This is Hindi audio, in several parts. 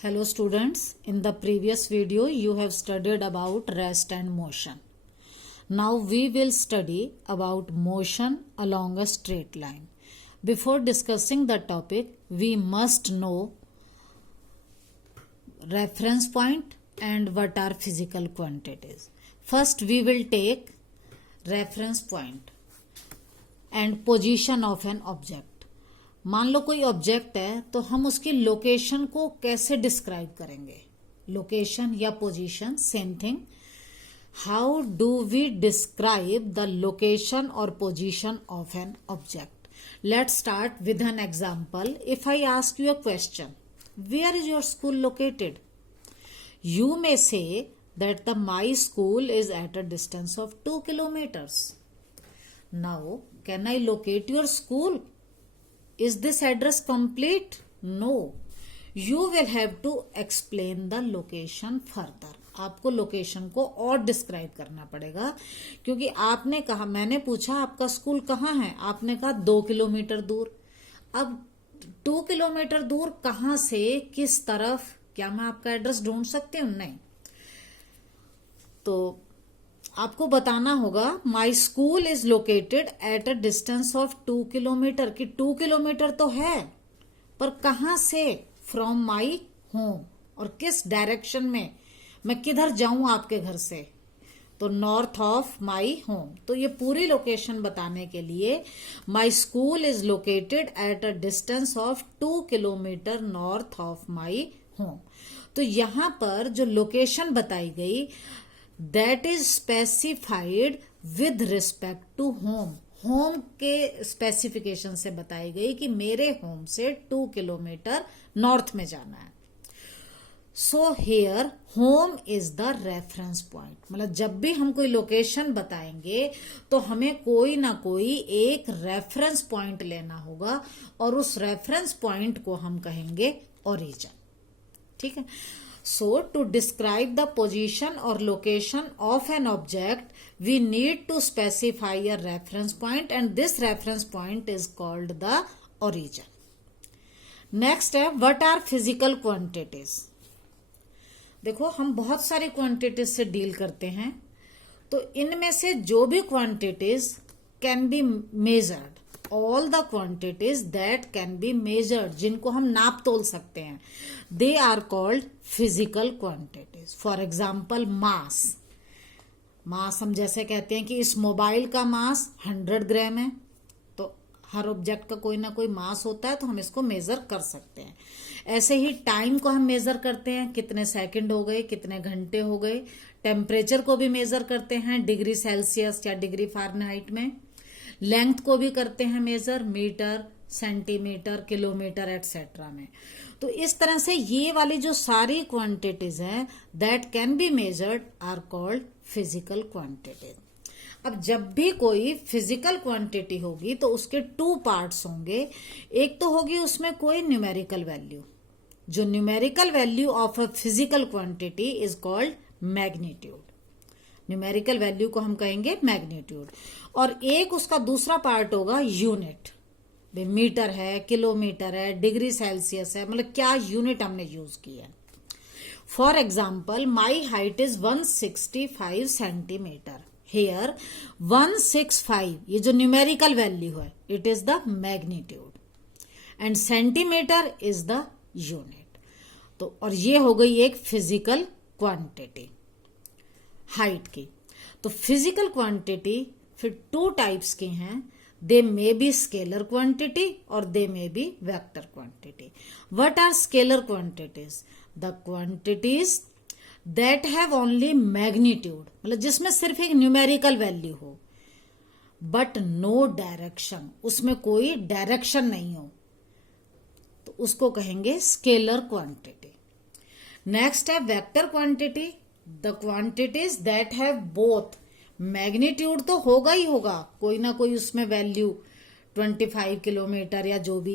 Hello students, in the previous video you have studied about rest and motion. Now we will study about motion along a straight line. Before discussing the topic, we must know reference point and what are physical quantities. First we will take reference point and position of an object. मान लो कोई ऑब्जेक्ट है तो हम उसकी लोकेशन को कैसे डिस्क्राइब करेंगे. लोकेशन या position same thing. How do we describe the location और position of an object. Let's start with an example. If I ask you a question, where is your school located, you may say that my school is at a distance of 2 kilometers. Now, can I locate your school? Is this address complete? No. You will have to explain the location further. आपको लोकेशन को और डिस्क्राइब करना पड़ेगा, क्योंकि आपने कहा, मैंने पूछा आपका स्कूल कहाँ है, आपने कहा 2 किलोमीटर दूर. अब 2 किलोमीटर दूर कहाँ से, किस तरफ, क्या मैं आपका एड्रेस ढूंढ सकती हूँ? नहीं. तो आपको बताना होगा माई school is located at a distance of 2 kilometre. कि 2 किलोमीटर तो है, पर कहाँ से? From my home. और किस डायरेक्शन में, मैं किधर जाऊं आपके घर से? तो नॉर्थ ऑफ माई होम. तो ये पूरी लोकेशन बताने के लिए my school is located at a distance of 2 kilometre north of my home. तो यहां पर जो लोकेशन बताई गई, that is specified with respect to home. Home के स्पेसिफिकेशन से बताई गई कि मेरे होम से 2 किलोमीटर नॉर्थ में जाना है. So here home is the reference point. मतलब जब भी हम कोई लोकेशन बताएंगे तो हमें कोई ना कोई एक रेफरेंस पॉइंट लेना होगा, और उस रेफरेंस पॉइंट को हम कहेंगे ओरिजिन. ठीक है. So to describe the position or location of an object, we need to specify a reference point, and this reference point is called the origin. Next है, what are physical quantities. देखो, हम बहुत सारी क्वांटिटीज से डील करते हैं, तो इनमें से जो भी quantities can be measured, all the quantities that can be measured, जिनको हम नाप तोल सकते हैं, they are called physical quantities. For example mass. Mass हम जैसे कहते हैं कि इस मोबाइल का मास 100 ग्राम है, तो हर ऑब्जेक्ट का कोई ना कोई मास होता है, तो हम इसको मेजर कर सकते हैं. ऐसे ही टाइम को हम मेजर करते हैं, कितने सेकंड हो गए, कितने घंटे हो गए. टेम्परेचर को भी मेजर करते हैं डिग्री सेल्सियस या डिग्री फ़ारेनहाइट में. लेंथ को भी करते हैं measure, metre, centimetre, kilometre etcetera में. तो इस तरह से ये वाली जो सारी क्वांटिटीज हैं that can be measured are called physical quantities. अब जब भी कोई फिजिकल क्वांटिटी होगी तो उसके 2 पार्ट्स होंगे. एक तो होगी उसमें कोई न्यूमेरिकल वैल्यू. जो numerical value of a physical quantity is called magnitude. Numerical value को हम कहेंगे मैग्नीट्यूड. और एक उसका दूसरा पार्ट होगा यूनिट. मीटर है, किलोमीटर है, डिग्री सेल्सियस है, मतलब क्या यूनिट हमने यूज किया है. For example, my height is 165 centimetre. Here 165, ये जो न्यूमेरिकल वैल्यू है, it is the magnitude, and centimetre is the unit. तो और ये हो गई एक फिजिकल क्वांटिटी हाइट की. तो फिजिकल क्वांटिटी फिर 2 टाइप्स की हैं. They may be scalar quantity और they may be vector quantity. What are scalar quantities? The quantities that have only magnitude, मतलब जिसमें सिर्फ एक न्यूमेरिकल वैल्यू हो, बट नो डायरेक्शन, उसमें कोई डायरेक्शन नहीं हो, तो उसको कहेंगे स्केलर क्वांटिटी. नेक्स्ट है vector quantity. The quantities that have both, magnitude तो होगा ही होगा, कोई ना कोई उसमें वैल्यू 25 किलोमीटर या जो भी,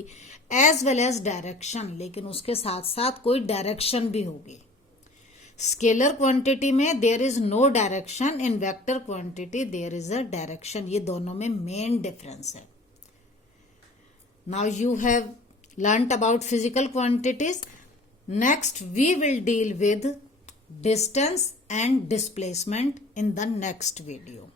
एज वेल एज डायरेक्शन, लेकिन उसके साथ साथ कोई डायरेक्शन भी होगी. स्केलर क्वांटिटी में there is no direction, in vector quantity there is a direction. ये दोनों में मेन डिफरेंस है. Now you have learned about physical quantities. Next, we will deal with distance and displacement in the next video.